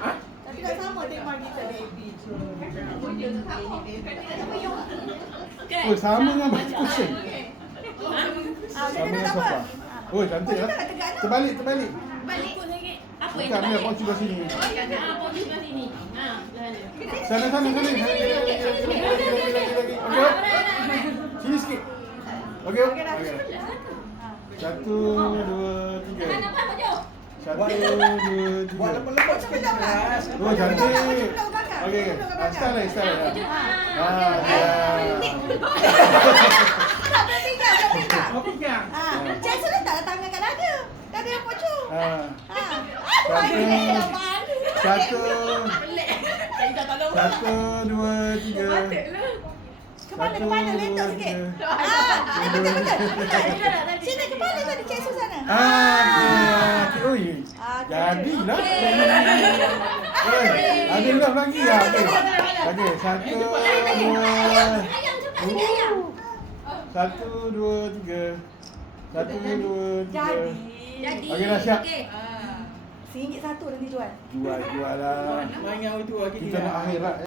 Tapi dah sama tema kita baby. Oh, sama dengan baju cushion. Sama Kita dengan nak sofa. apa? Oh, cantik lah. Terbalik. Balik lagi. Apa yang Bukan, Mia, ponci belah sini. Ponci belah sini. Sana. Lagi. Okey. Sini sikit. Okey. Satu, dua, tiga. Nampak baju? Satu, dua, tiga. Buat lembut sikit kelas. Oh, cantik. Okey. Style lain. Ya. Kau pegang. Cik sudah tak tangan kat dada. Dada yang pocong. Satu, dua, tiga. Kepala letak sikit. Betul. Sini kepala tadi Cik Su sana. Okey. Jadilah. Ada love lagi ya. Okey. Satu, dua, tiga. Jadi. Okey dah siap. RM1 nanti jual. Jual lah. Main yang itu lagi. Kita nak akhirat.